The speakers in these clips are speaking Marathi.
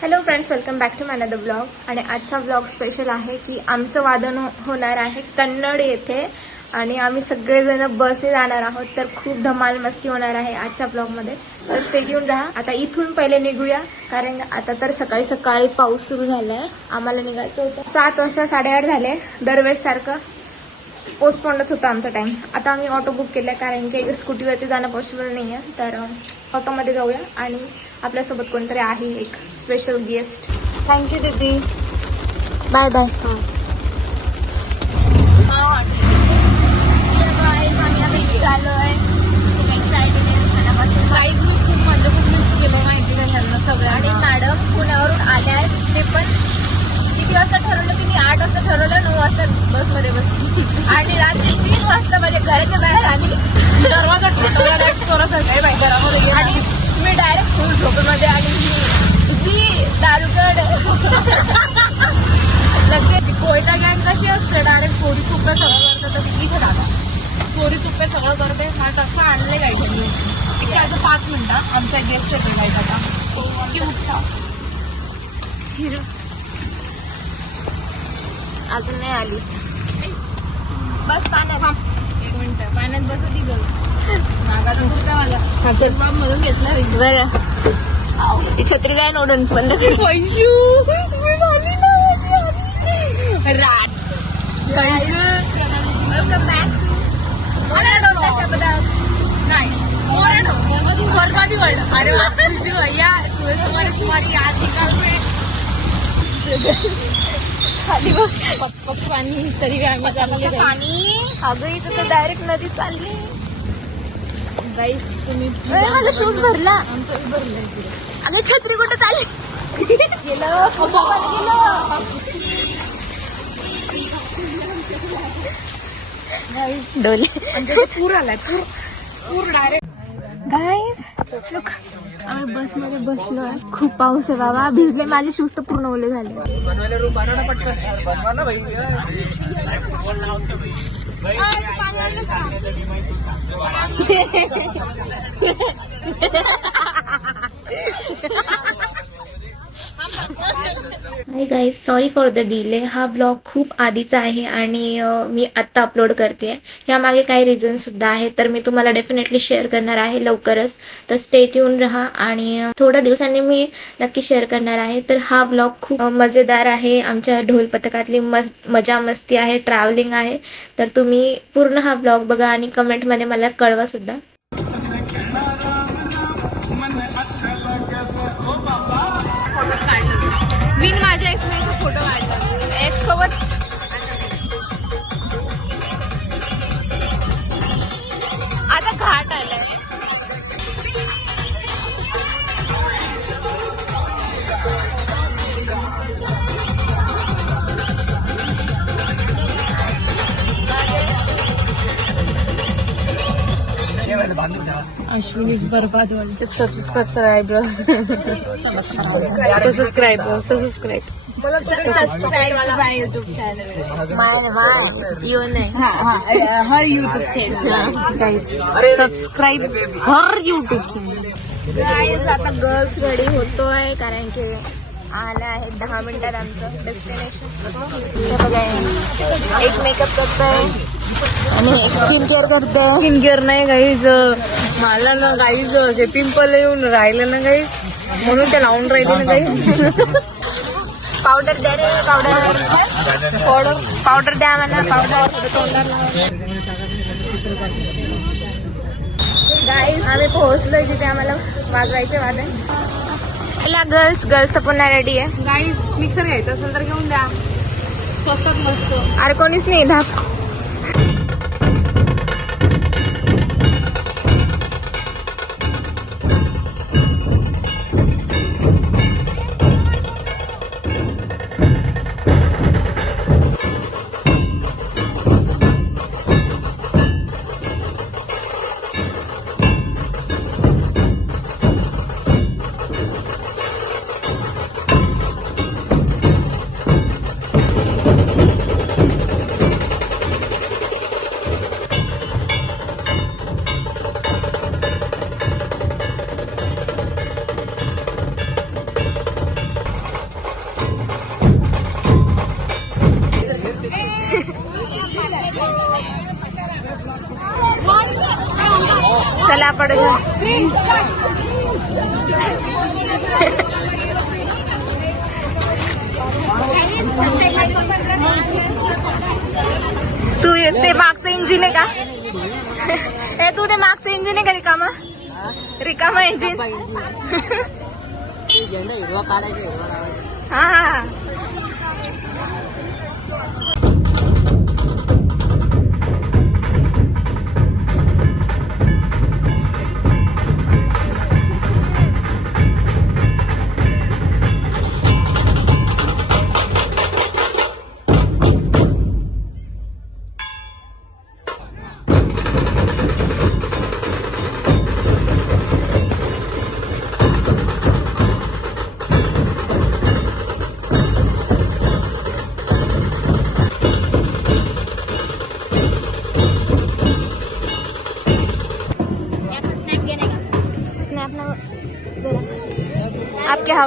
Hello friends welcome back to man the blog आणि आजचा ब्लॉग स्पेशल आहे की आमचं वादन हो- होणार आहे कन्नड येथे. आणि आम्ही सगळेजण बसने जाणार आहोत. तर खूप धमाल मस्ती होणार आहे आजच्या ब्लॉगमध्ये तर ते येऊन राहा. आता इथून पहिले निघूया. कारण आता तर सकाळी सकाळी पाऊस सुरू झालाय. आम्हाला निघायचं होतं. सात वाजता साडेआठ झाले. दरवेळेस सारखं पोस्टपोंडच होता आमचा टाइम आता आम्ही ऑटो बुक केलाय कारण की स्कूटीवरती जाणं पॉसिबल नाही आहे तर ऑटोमध्ये जाऊया. आणि आपल्यासोबत कोणतरी आहे एक स्पेशल गेस्ट थँक्यू दीदी बाय बाय काहीच मी खूप म्हणजे खूप मिस केलं माहिती का ह्यांना आणि मॅडम पुण्यावरून आल्या आहेत ते पण किती वाजता ठरवलं? तिने आठ वाजता ठरवलं नऊ वाजता बसमध्ये बसली. आणि रात्री तीन वाजता माझ्या घराच्या बाहेर आली. दरवाजा घरामध्ये आणि मी डायरेक्ट फुल झोपेमध्ये आली. किती दारुकड लगेच कोयता गँग कशी असते? डायरेक्ट चोरी चुप्पे सगळं करते तशी. इथे दादा. चोरी चुप्पे सगळं करते. हा तसं आणले काय त्यांनी ठीक आहे आता पाच मिनिटं आमचा गेस्ट येतो गाईज आता. तो उत्साह हिरो. अजून नाही आली. बस पाण्या एक मिनिट. पाण्यात बसत ती गर्ल मागाचा कुठचा माझा. जन्माम मधून घेतला रे बरं. ती छत्री जाय ओढून कर. पैशू. रात. नाही. अरे भैया. कुमारी आज खाली बघ. पप्पाच पाणी तरी आम्ही चालले पाणी? अगं इथं तर डायरेक्ट नदी चालली. गाईस तुम्ही माझा शूज भरला. आमचं पुढे. अगं छत्री कुठं चालली? गेलं. डोले. इथे पूर आलाय. पूर पूर डायरेक्ट गाईज लुक आम्ही बसमध्ये बसलोय. खूप पाऊस आहे बाबा. भिजले माझे शूज तर पूर्ण ओले झाले. Hi guys sorry for the delay हा व्लॉग खूप आधीचा आहे आणि मी आत्ता अपलोड करते आहे ह्यामागे काही रिझनसुद्धा सुद्धा आहेत तर मी तुम्हाला डेफिनेटली शेअर करणार आहे लवकरच. तर स्टेट येऊन राहा आणि थोड्या दिवसांनी मी नक्की शेअर करणार आहे. तर हा व्लॉग खूप मजेदार आहे. आमच्या ढोल पथकातली मजा मस्ती आहे ट्रॅव्हलिंग आहे. तर तुम्ही पूर्ण हा व्लॉग बघा आणि कमेंटमध्ये मला कळवा फोटो काढला. एक सोबत. आता घाट आलाय अश्विन इज बर्बाद just subscribe. Subscribe. Subscribe my YouTube channel my my you नाही her YouTube channel guys subscribe her YouTube channel guys आता गर्ल्स रेडी होतोय कारण की आलं आहे दहा मिनिटात आमचं डेस्टिनेशन बघा एक मेकअप करतोय आणि एक स्किन केअर करतोय. स्किन केअर नाही गाईज मला ना गाईज जे पिंपल येऊन राहिलं ना गाईज म्हणून ते लावून राहिले ना गाईज पावडर द्या रे पावडर. पावडर पावडर द्या मला पावडर. गाईज आम्ही पोहोचलोय तिथे आम्हाला वाजवायचे वादन गर्ल्स गर्ल्स तर पुन्हा रेडी आहे. गाईज मिक्सर घ्यायचं असेल तर घेऊन द्या. स्वस्तात मस्त. अरे कोणीच नाही धाक तू ते मागचं इंजिन आहे का? ए तू ते मागचं इंजिन आहे का रिकामा? रिकामा इंजिन. हा हा.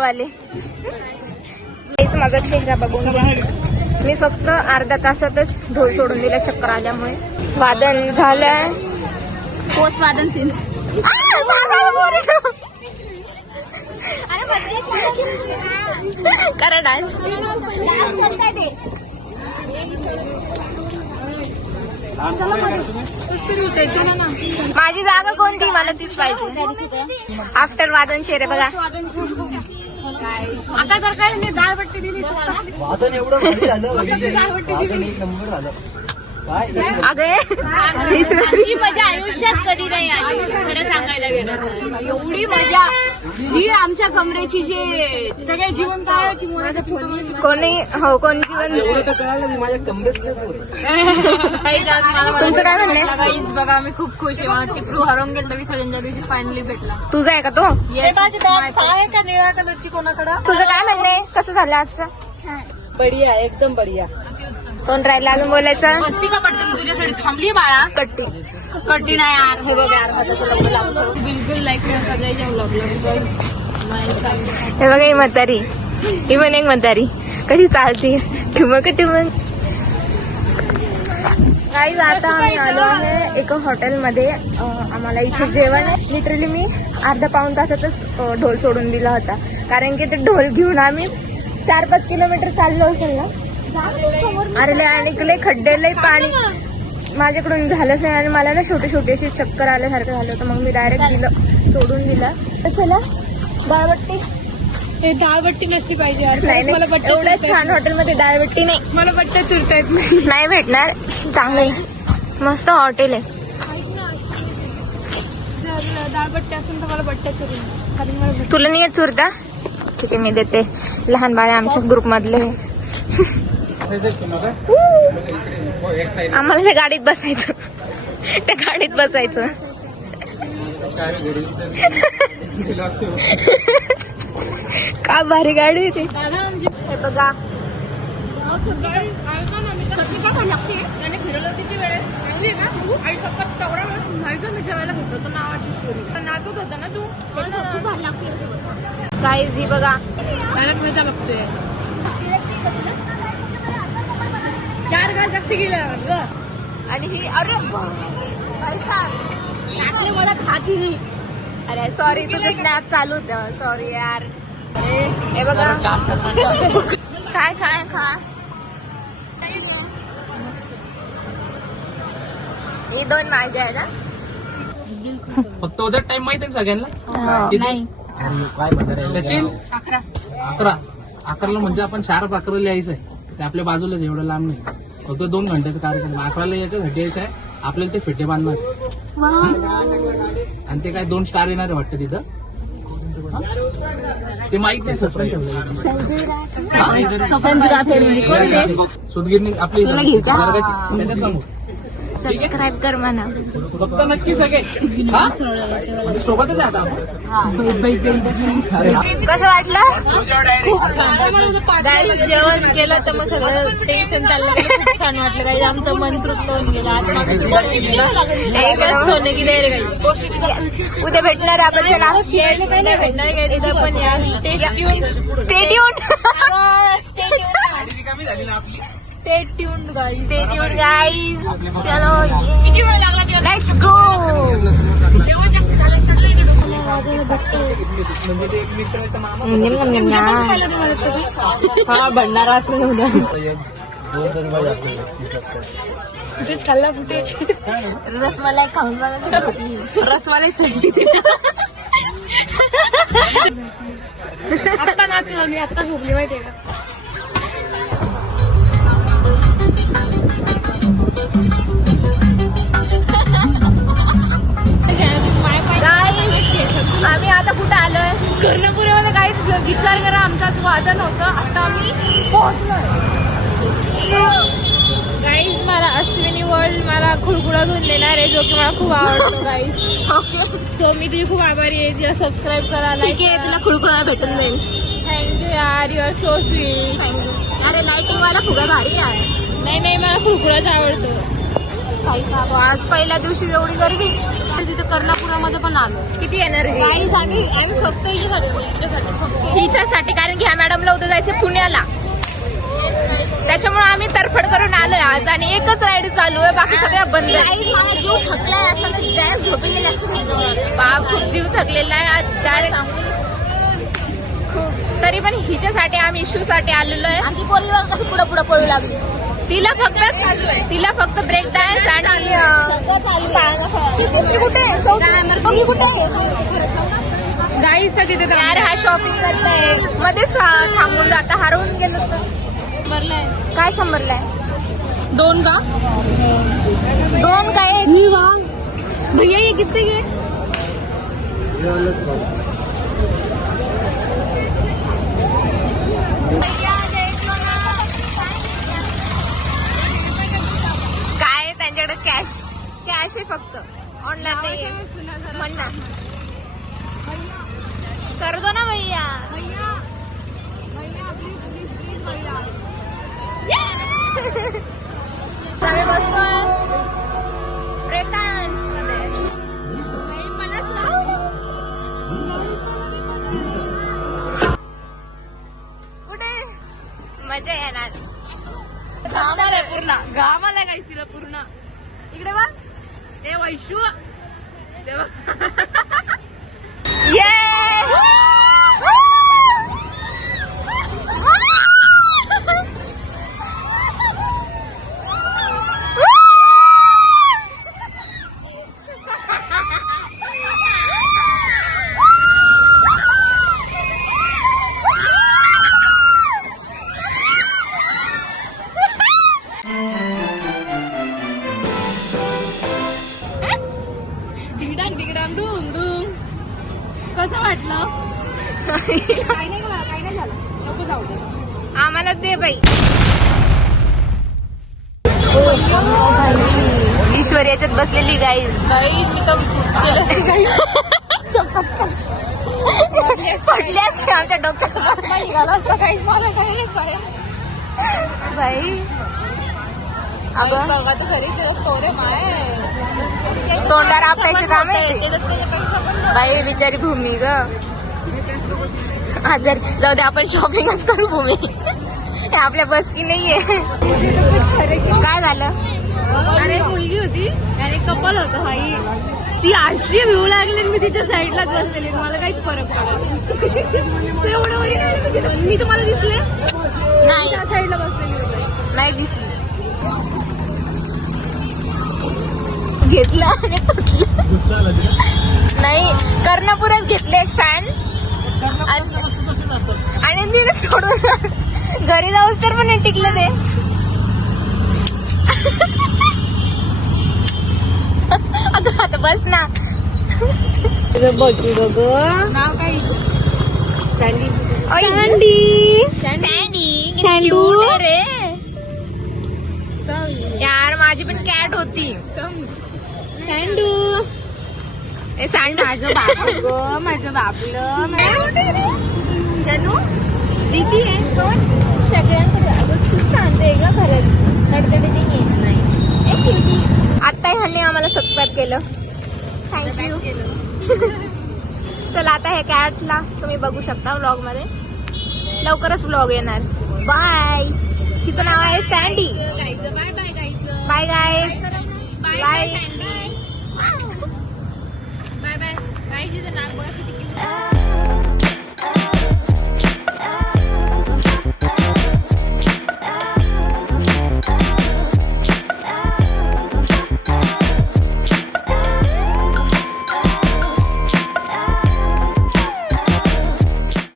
हवाले हेच माझा चेहरा बघून घ्या. मी फक्त अर्ध्या तासातच ढोल सोडून दिला चक्कर आल्यामुळे. वादन झालंय. पोस्ट वादन सीन्स करा डान्स माझी जागा कोणती? मला तीच पाहिजे. आफ्टर वादन चेहरे बघा. आता तर काय मी डाळ पट्टी दिली वादन एवढं झालं नंबर झालं. अशी मजा आयुष्यात कधी नाही आली. खरं सांगायला गेलं. एवढी मजा. जी आमच्या कमरेची जे सगळे जीवन काय कोणी हो कोण जीवन माझ्या तुमचं काय म्हणणं बघा मी खूप खुश आहे. मला टिपरू हरवून गेलं विसर्जनच्या दिवशी फायनली भेटला. तुझा आहे का तो? आहे का निळ्या कलरची कोणाकडं? तुझं काय म्हणणं आहे? कसं झालं आजचं? बढिया एकदम बढिया. कोण राहिलं? अजून बोलायचं? मस्ती का पडते? मी तुझ्यासाठी थांबली बाळा. कट्टी. कट्टी नाही यार. हे बघ यार हाताचं लग्न लागतं बिलकुल लाईक करायच्या हे बघा ही म्हातारी. ही पण एक म्हातारी. कधी चालते? ठुमक ठुमक. काही आता आम्ही आलो आहे एका हॉटेलमध्ये आम्हाला इथे जेवण. लिटरली मी अर्धा पाऊन तासातच ढोल सोडून दिला होता. कारण की ते ढोल घेऊन आम्ही चार पाच किलोमीटर चाललो असेल ना? अरे आणि लय खड्डे लय पाणी. माझ्याकडून झालंच नाही आणि मला ना छोटी छोटी अशी चक्कर आल्यासारखं झालं होतं. मग मी डायरेक्ट दिलं सोडून दिलं. तर चला बाळबट्टी हे डाळबट्टी नसली पाहिजे मला एवढ्या छान हॉटेलमध्ये डाळबट्टी नाही. मला बट्ट्या चुरता येत नाही भेटणार. चांगलं. मस्त हॉटेल आहे. जर डाळबट्टी असेल तर मला बट्ट्या चुरून कारण मला बट्ट्या- तुला नाही येत चुरता? ठीक आहे मी देते. लहान बाळे आमच्या ग्रुप मधले. आम्हाला त्या गाडीत बसायचं. त्या गाडीत बसायचं. का भारी गाडी हे बघा होतं नावाची स्टोरी नाचत होता ना तू खूप भारी लागते गाईज ही बघा लागते चार घास जास्त गेले. ग. आणि ही अरे टाकले मला खाती अरे सॉरी तुझं स्नॅप चालू होतं. सॉरी यार. हे बघा. काय काय खा ही दोन माझ्या आहे ना फक्त उद्या टाइम माहिती आहे सगळ्यांना? हो. सचिन? अकरा. अकरा. अकराला म्हणजे आपण चार अकराला यायचंय ते आपल्या बाजूलाच एवढं लांब नाही. फक्त दोन घंट्याचा कार्यक्रम. अकराला यायचं यायचं आहे. आपल्याला ते फेटे बांधणार आणि ते काय दोन स्टार येणार आहे वाटतं तिथं? हा? ते माहीत नाही सस्पेंड सुदगिरणी आपली? वर्गाची सबस्क्राईब कर म्हणा. फक्त नक्की सगळे. हा? सोबतच आता. कसं वाटलं? खूप छान. जेवण केलं तर मग सगळं टेन्शन चाललं. गेलं. खूप छान वाटलं. काही आमचं मन तृप्त होऊन गेलं. आत्मा सोने की नाही? रे काही उद्या भेटणार आपण चला भेटणार तिथं पण या. Test tune stadium stay tune guys stadium guys चलो किती वेळ लागला लेट्स गो जेवण जास्त म्हणजे ते एक मित्राचा मामा हा भंडारा असं फुटेज खाल्ला फुटेज रसमलाई खाऊन बघा झोपली. रसवाले चटणी. आत्ता नाचलो मी आत्ता झोपली माहितीये का? आम्ही आता कुठे आलोय? कर्णपुरामध्ये काहीच विचार करा आमचं आज वादन होतं. आता आम्ही पोहोचलोय. गाईज मला अश्विनी वर्ल्ड मला खुळखुळा घेऊन देणार आहे. जो की मला खूप आवडतो गाईज ओके सो मी तुझी खूप आभारी आहे. तिला सबस्क्राईब करा ठीक आहे तुला खुळखुळा भेटून जाईल. थँक्यू यार. यू आर सो स्वीट अरे लाइटिंग वाला फुगा भारी आहे. नाही नाही मला खुळखुळाच आवडतो. आज पहिल्या दिवशी एवढी गर्दी. तिथे कर्णापुरामध्ये पण आलो. किती फक्त हिच्यासाठी कारण की ह्या मॅडमला उद्या जायचं पुण्याला. त्याच्यामुळे आम्ही तरफड करून आलोय आज आणि एकच राईड चालू आहे बाकी सगळ्या बंद. मला जीव थकलाय असं मी जाय झोपी गेले असं बाप खूप जीव थकलेला आहे. आज डायरेक्ट खूप. तरी पण हिच्यासाठी आम्ही इश्यू साठी आलेलो आहे. आणि बघ कशी पुढे पुढे पळू लागली. तिला फक्त तिला फक्त ब्रेक डान्स आणि अं, ती दुसरी कुठे? चौथी कुठे गाईज तर तिथे यार हा शॉपिंग करताय. मध्येच थांबून जाता हरवून गेलो काय समजलाय दोन का? दोन काय एक? भैया ये कितने के काय आहे त्यांच्याकडे कॅश कॅश आहे. फक्त ऑनलाईन नाही. म्हण ना कर दो ना भैया. आम्ही बसतोय ब्रेक डान्समध्ये कुठे? मजा येणार. घाम आलाय पूर्ण. घाम आलाय गाईज तिला पूर्ण. इकडे बघ. ए वैशू ते बघ. वाटलं. काय नाही झालं काय नाही झालं. नको जाऊ दे. आम्हाला दे बाई. ईश्वर याच्यात बसलेली गाईज गाईज मी तर पडली असते आमच्या डोक्यात. निघाला असतं काहीच मला काय नाही बाई. बघा तर माय. तोंडार आपल्याचे काम आहे. बाई बिचारी भूमी ग. आजारी. जाऊ दे आपण शॉपिंगच करू भूमी. हे आपल्या बस की नाहीये. काय झालं? अरे मुलगी होती आणि कपल होतं भाई ती आठशे भिऊ लागली मी तिच्या साईडलाच बसलेली मला काहीच फरक पडला तू एवढं वरी नाही मी तुम्हाला दिसले? नाही. साईडला बसलेली नाही दिसली. घेतलं आणि तुटलं. नाही कर्णपुरच घेतले एक फॅन आणि तिने सोडून घरी जाऊन तर पण नाही टिकलं ते. आता आता बस ना. बसू बघ नाव काय? सँडी सँडी सँडी रे. यार माझी पण कॅट होती. सँडू ए सँडू माझं बाबू ग माझं बाबलं शनू? दीदी आहे. कोण? सगळ्यांकडे. अगं खूप शांत आहे का खरंच तडतडी नाही. आता ह्यांनी आम्हाला सबस्क्राईब केलं. थँक्यू चला आता हे कॅटला तुम्ही बघू शकता व्लॉगमध्ये लवकरच व्लॉग येणार. बाय तिचं नाव आहे Sandy bye bye bye guy you the nagboya.